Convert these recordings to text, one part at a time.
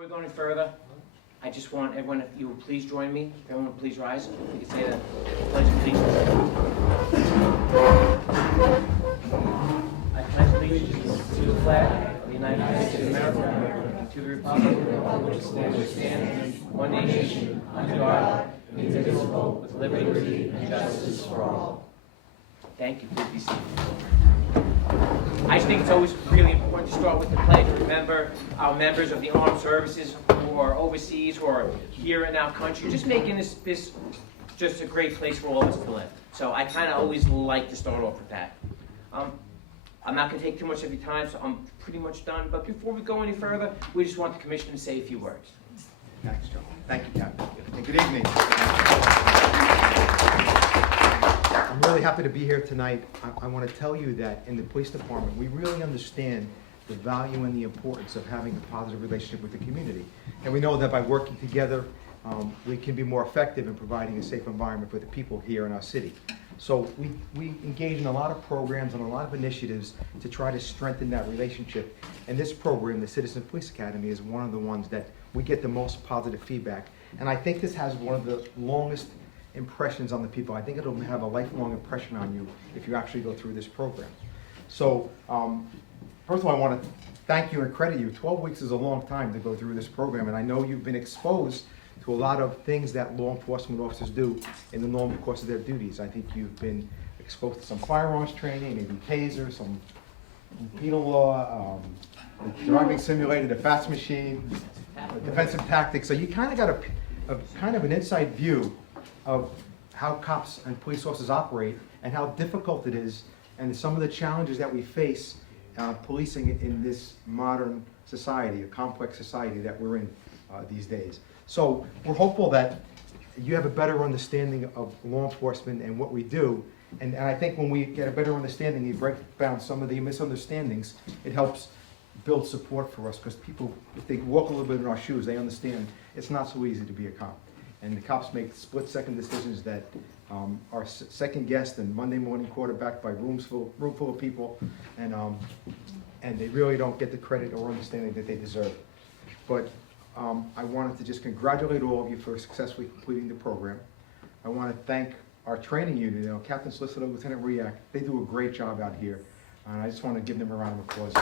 Before we go any further, I just want everyone, if you would please join me, if everyone would please rise, we can say the Pledge of Allegiance. I pledge allegiance to the flag of the United States of America, and to the republic which stands one nation, under God, indivisible, with liberty and justice for all. Thank you. Please be seated. I just think it's always really important to start with the pledge and remember our members of the armed services who are overseas, who are here in our country, just making this just a great place for all of us to live. So I kind of always like to start off with that. I'm not going to take too much of your time, so I'm pretty much done. But before we go any further, we just want the Commissioner to say a few words. Thanks, Joe. Thank you, Captain. And good evening. I'm really happy to be here tonight. I want to tell you that in the police department, we really understand the value and the importance of having a positive relationship with the community. And we know that by working together, we can be more effective in providing a safe environment for the people here in our city. So we engage in a lot of programs and a lot of initiatives to try to strengthen that relationship. And this program, the Citizen Police Academy, is one of the ones that we get the most positive feedback. And I think this has one of the longest impressions on the people. I think it'll have a lifelong impression on you if you actually go through this program. So, first of all, I want to thank you and credit you. 12 weeks is a long time to go through this program, and I know you've been exposed to a lot of things that law enforcement officers do in the normal course of their duties. I think you've been exposed to some firearms training, maybe taser, some penal law, the driving simulator, the fast machine, defensive tactics. So you kind of got a kind of an inside view of how cops and police officers operate and how difficult it is and some of the challenges that we face policing in this modern society, a complex society that we're in these days. So we're hopeful that you have a better understanding of law enforcement and what we do. And I think when we get a better understanding, you break down some of the misunderstandings, it helps build support for us, because people, if they walk a little bit in our shoes, they understand it's not so easy to be a cop. And the cops make split-second decisions that are second-guessed and Monday morning quarterbacked by room full of people, and they really don't get the credit or understanding that they deserve. But I wanted to just congratulate all of you for successfully completing the program. I want to thank our training unit, Captain Solicito, Lt Ruyack. They do a great job out here. And I just want to give them a round of applause.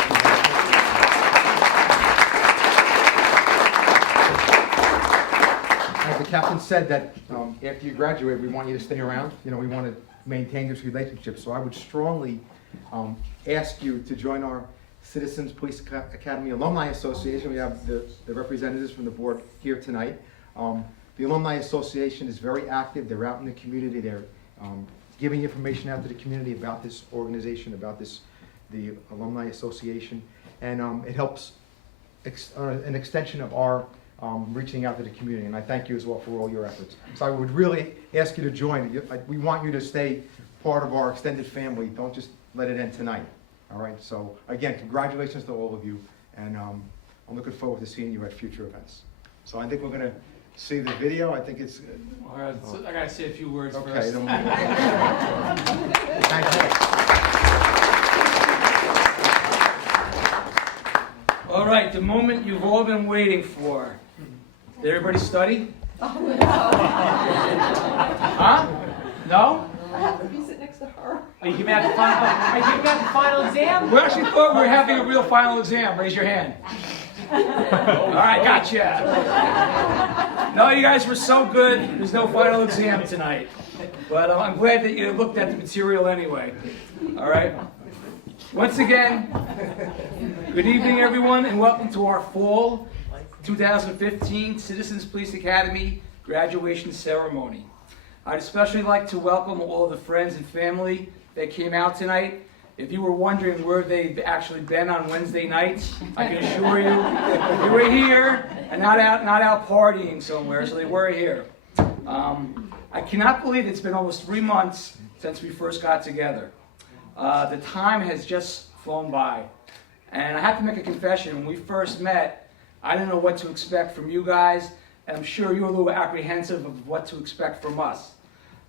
As the captain said, that after you graduate, we want you to stay around. We want to maintain this relationship. So I would strongly ask you to join our Citizens Police Academy Alumni Association. We have the representatives from the board here tonight. The Alumni Association is very active. They're out in the community. They're giving information out to the community about this organization, about the Alumni Association. And it helps an extension of our reaching out to the community, and I thank you as well for all your efforts. So I would really ask you to join. We want you to stay part of our extended family. Don't just let it end tonight. All right, so again, congratulations to all of you, and I'm looking forward to seeing you at future events. So I think we're going to see the video. I think it's... All right, so I got to say a few words okay, first. Thank you. All right, the moment you've all been waiting for. Did everybody study? Oh, no. Huh? No? I have to be sitting next to her. Are you giving out the final exam? We actually thought we were having a real final exam. Raise your hand. All right, gotcha. No, you guys were so good. There's no final exam tonight. But I'm glad that you looked at the material anyway. All right. Once again, good evening, everyone, and welcome to our fall 2015 Citizens Police Academy graduation ceremony. I'd especially like to welcome all of the friends and family that came out tonight. If you were wondering where they've actually been on Wednesday nights, I can assure you they were here and not out partying somewhere, so they were here. I cannot believe it's been almost 3 months since we first got together. The time has just flown by. And I have to make a confession. When we first met, I didn't know what to expect from you guys, and I'm sure you were a little apprehensive of what to expect from us.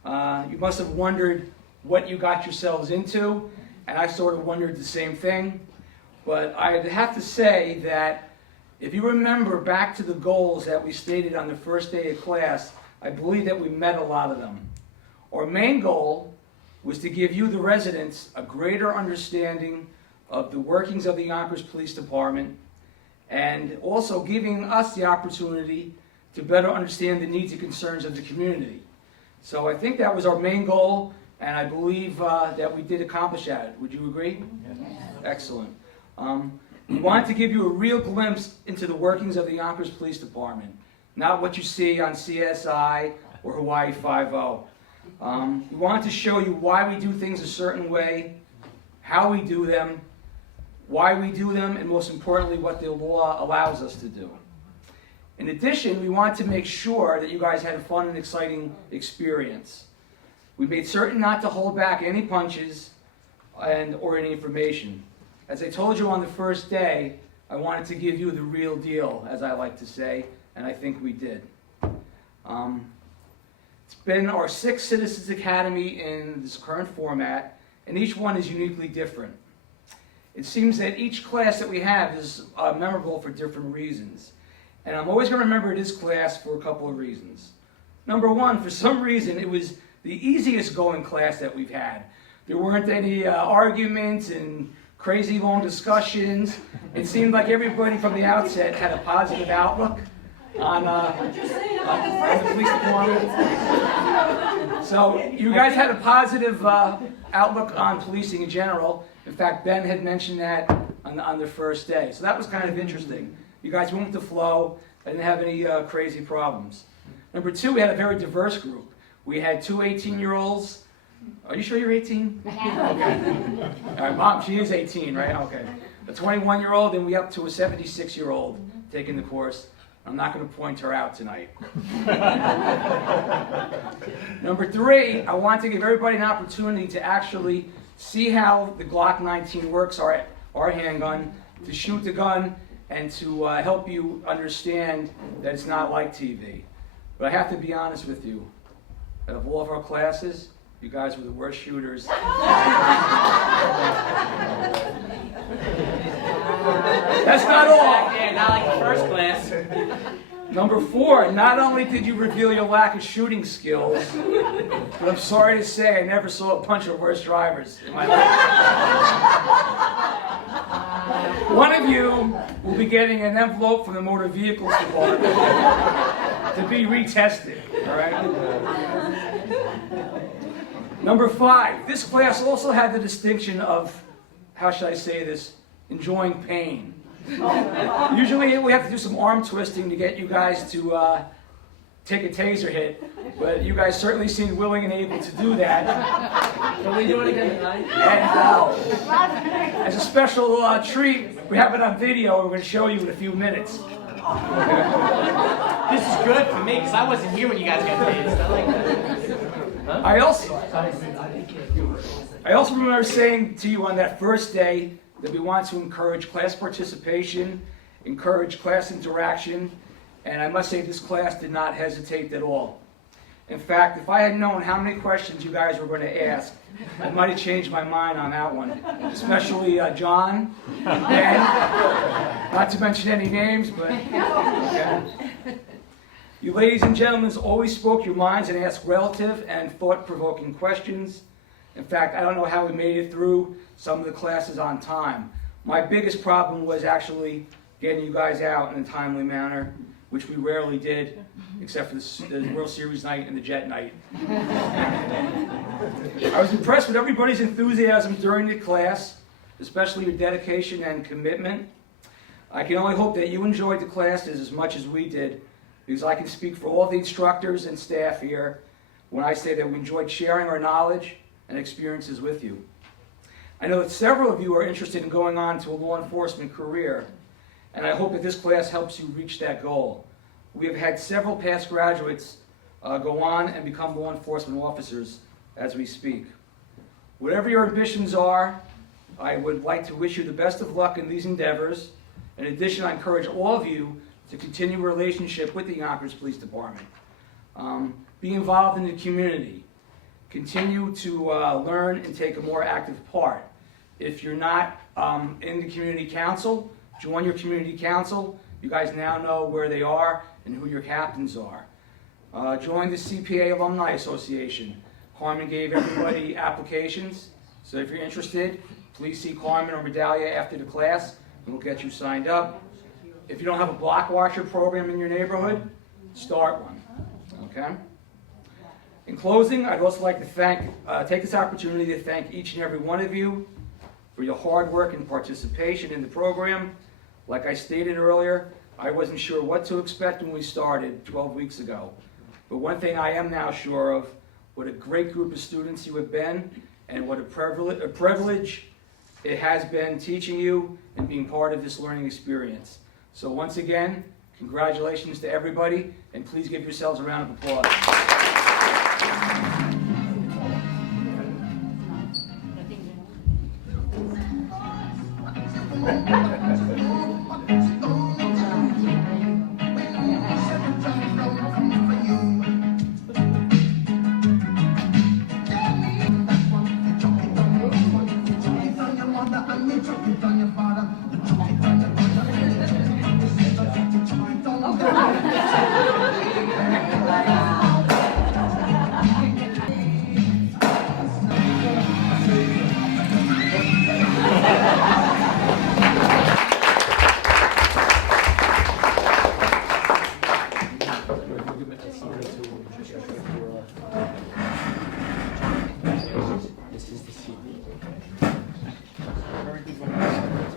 You must have wondered what you got yourselves into, and I sort of wondered the same thing. But I'd have to say that If you remember back to the goals that we stated on the first day of class, I believe that we met a lot of them. Our main goal was to give you, the residents, a greater understanding of the workings of the Yonkers Police Department, and also giving us the opportunity to better understand the needs and concerns of the community. So I think that was our main goal, and I believe that we did accomplish that. Would you agree? Yes. Excellent. We wanted to give you a real glimpse into the workings of the Yonkers Police Department, not what you see on CSI or Hawaii Five-0. We wanted to show you why we do things a certain way, how we do them, why we do them, and most importantly, what the law allows us to do. In addition, we wanted to make sure that you guys had a fun and exciting experience. We made certain not to hold back any punches or any information. As I told you on the first day, I wanted to give you the real deal, as I like to say, and I think we did. It's been our 6th Citizens Academy in this current format, and each one is uniquely different. It seems that each class that we have is memorable for different reasons. And I'm always going to remember this class for a couple of reasons. Number one, for some reason, it was the easiest going class that we've had. There weren't any arguments and crazy long discussions. It seemed like everybody from the outset had a positive outlook on the police department. So you guys had a positive outlook on policing in general. In fact, Ben had mentioned that on the first day. So that was kind of interesting. You guys went with the flow. I didn't have any crazy problems. Number two, we had a very diverse group. We had 2 18-year-olds. Are you sure you're 18? Yeah. Okay. All right, Mom, she is 18, right? Okay. A 21-year-old, and we up to a 76-year-old taking the course. I'm not going to point her out tonight. Number three, I want to give everybody an opportunity to actually see how the Glock 19 works, our handgun, to shoot the gun, and to help you understand that it's not like TV. But I have to be honest with you. Out of all of our classes, you guys were the worst shooters. That's not all. Yeah, not like the first class. Number four, not only did you reveal your lack of shooting skills, but I'm sorry to say I never saw a bunch of worse drivers in my life. One of you will be getting an envelope from the Motor Vehicles Department to be retested, all right? Number five, this class also had the distinction of, how should I say this, enjoying pain. Usually we have to do some arm twisting to get you guys to take a taser hit, but you guys certainly seemed willing and able to do that. Can we do it again tonight? And as a special treat, we have it on video. We're going to show you in a few minutes. This is good for me because I wasn't here when you guys got tased. I like that. Huh? I also remember saying to you on that first day that we want to encourage class participation, encourage class interaction, and I must say this class did not hesitate at all. In fact, if I had known how many questions you guys were going to ask, I might have changed my mind on that one, especially John, and not to mention any names, but okay. You ladies and gentlemen always spoke your minds and asked relative and thought-provoking questions. In fact, I don't know how we made it through some of the classes on time. My biggest problem was actually getting you guys out in a timely manner, which we rarely did, except for the World Series night and the Jet night. I was impressed with everybody's enthusiasm during the class, especially your dedication and commitment. I can only hope that you enjoyed the classes as much as we did, because I can speak for all the instructors and staff here when I say that we enjoyed sharing our knowledge and experiences with you. I know that several of you are interested in going on to a law enforcement career, and I hope that this class helps you reach that goal. We have had several past graduates go on and become law enforcement officers as we speak. Whatever your ambitions are, I would like to wish you the best of luck in these endeavors. In addition, I encourage all of you to continue a relationship with the Yonkers Police Department. Be involved in the community. Continue to learn and take a more active part. If you're not in the community council, join your community council You guys now know where they are and who your captains are. Join the CPA Alumni Association. Carmen gave everybody applications, so if you're interested, please see Carmen or Medalia after the class, and we'll get you signed up. If you don't have a block watcher program in your neighborhood, start one, okay? In closing, I'd also like to take this opportunity to thank each and every one of you for your hard work and participation in the program. Like I stated earlier, I wasn't sure what to expect when we started 12 weeks ago. But one thing I am now sure of, what a great group of students you have been, and what a privilege it has been teaching you and being part of this learning experience. So once again, congratulations to everybody, and please give yourselves a round of applause.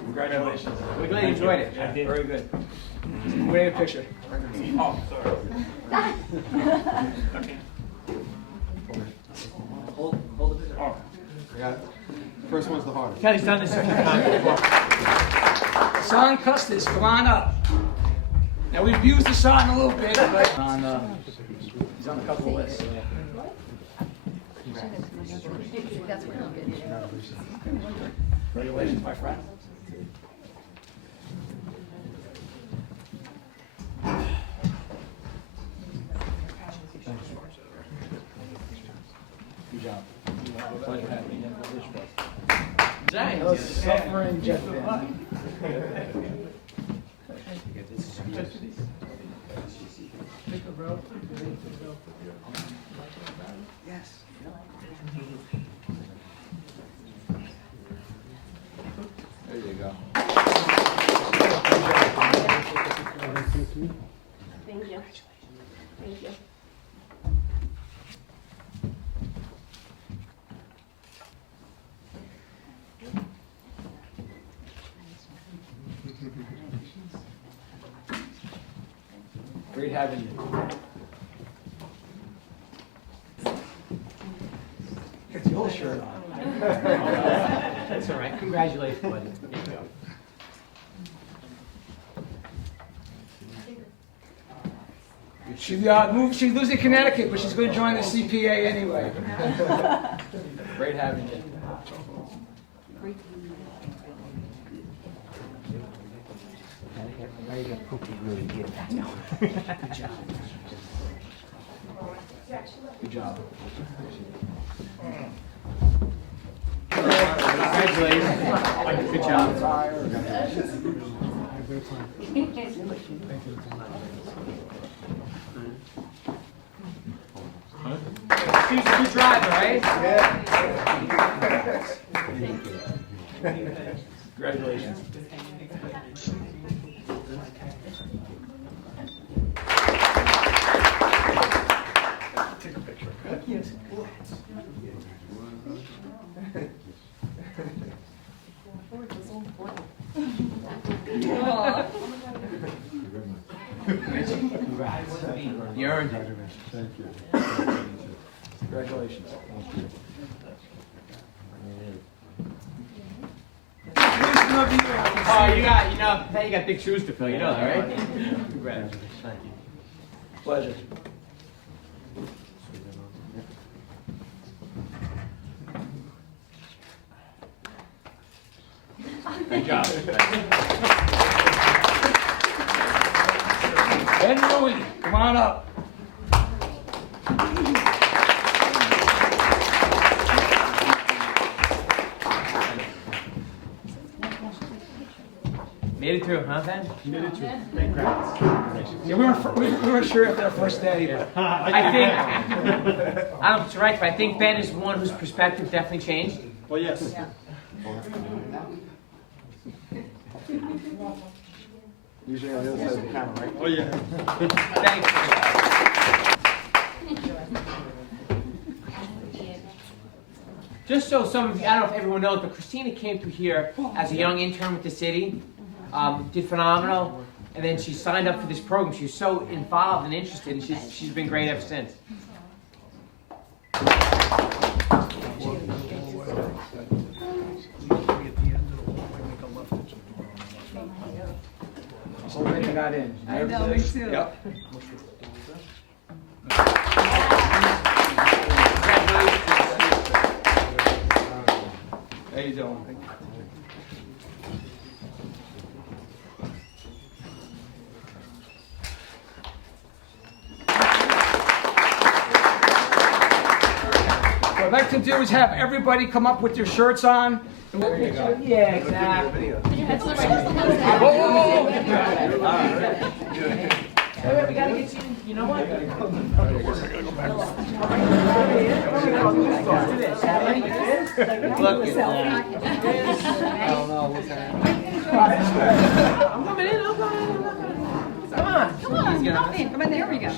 Congratulations. We're glad you enjoyed it. Yeah, very good. We need a picture. Oh, sorry. Okay. Hold the picture. Oh. First one's the hardest. Kelly's done this a few times. Son Custis, come on up. Now we've used the son a little bit, but he's on a couple of lists. Congratulations, my friend. Good job. Pleasure having you. Dang. Suffering Jeff Van. Yes. There you go. Thank you. Thank you. Great having you. Get the old shirt on. That's all right. Congratulations, buddy. There you go. She's losing Connecticut, but she's going to join the CPA anyway. Great having you. Good job. Good job. Congratulations. Good job. She's a good driver, right? Congratulations. Take a picture. You earned it. Thank you. Congratulations. Oh, you got big shoes to fill, you know that, right? Congrats. Thank you. Pleasure. Good job. Ben Louie, come on up. Made it through, huh, Ben? Yeah, we weren't sure if that first day. I think, I don't know if it's right, but I think Ben is one whose perspective definitely changed. Well, yes. Usually on the other side of the camera, right? Oh, yeah. Thanks. Just so some of you, I don't know if everyone knows, but Christina came through here as a young intern with the city, did phenomenal, and then she signed up for this program. She was so involved and interested, and she's been great ever since. So glad you got in. I know, me too. Yep. How you doing? What I'd like to do is have everybody come up with their shirts on. There you go. Yeah, exactly. Whoa! Wait, we gotta get you, you know what? Look at that. I don't know what's happening. I'm coming in, I'm coming in. Come on. Come on, come on, there we go.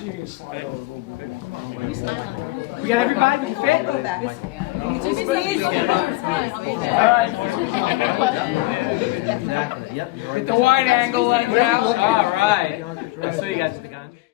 We got everybody we can fit? Go back. Exactly, yep. Get the wide angle like that. All right. I'll show you guys what the